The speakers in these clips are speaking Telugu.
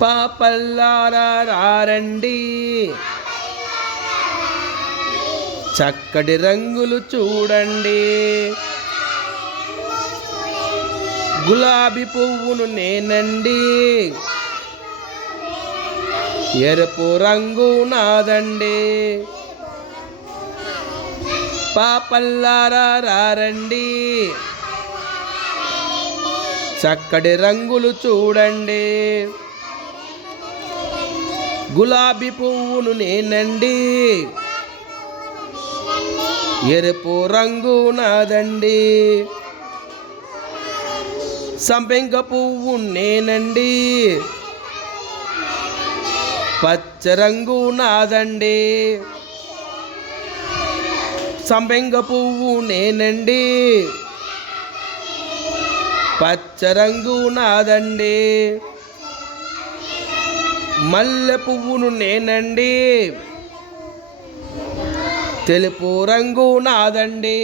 పాపల్లారా రారండి, చక్కటి రంగులు చూడండి. గులాబీ పువ్వును నేనండి, ఎరుపు రంగు నాదండి. పాపల్లారా రారండి, చక్కటి రంగులు చూడండి. గులాబీ పువ్వును నేనండి, ఎరుపు రంగు నాదండి. సంపెంగ పువ్వు నేనండి, పచ్చ రంగు నాదండి. సంపెంగ పువ్వు నేనండి, పచ్చ రంగు నాదండి. మల్లె పువ్వును నేనండి, తెలుపు రంగు నాదండి.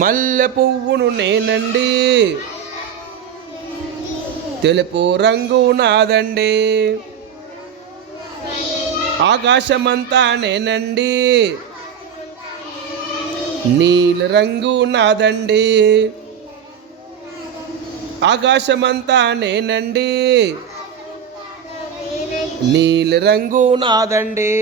మల్లె పువ్వును నేనండి, తెలుపు రంగు నాదండి. ఆకాశమంతా నేనండి, నీల రంగు నాదండి. ఆకాశమంతా నేనండి, నీల రంగు నాదండి.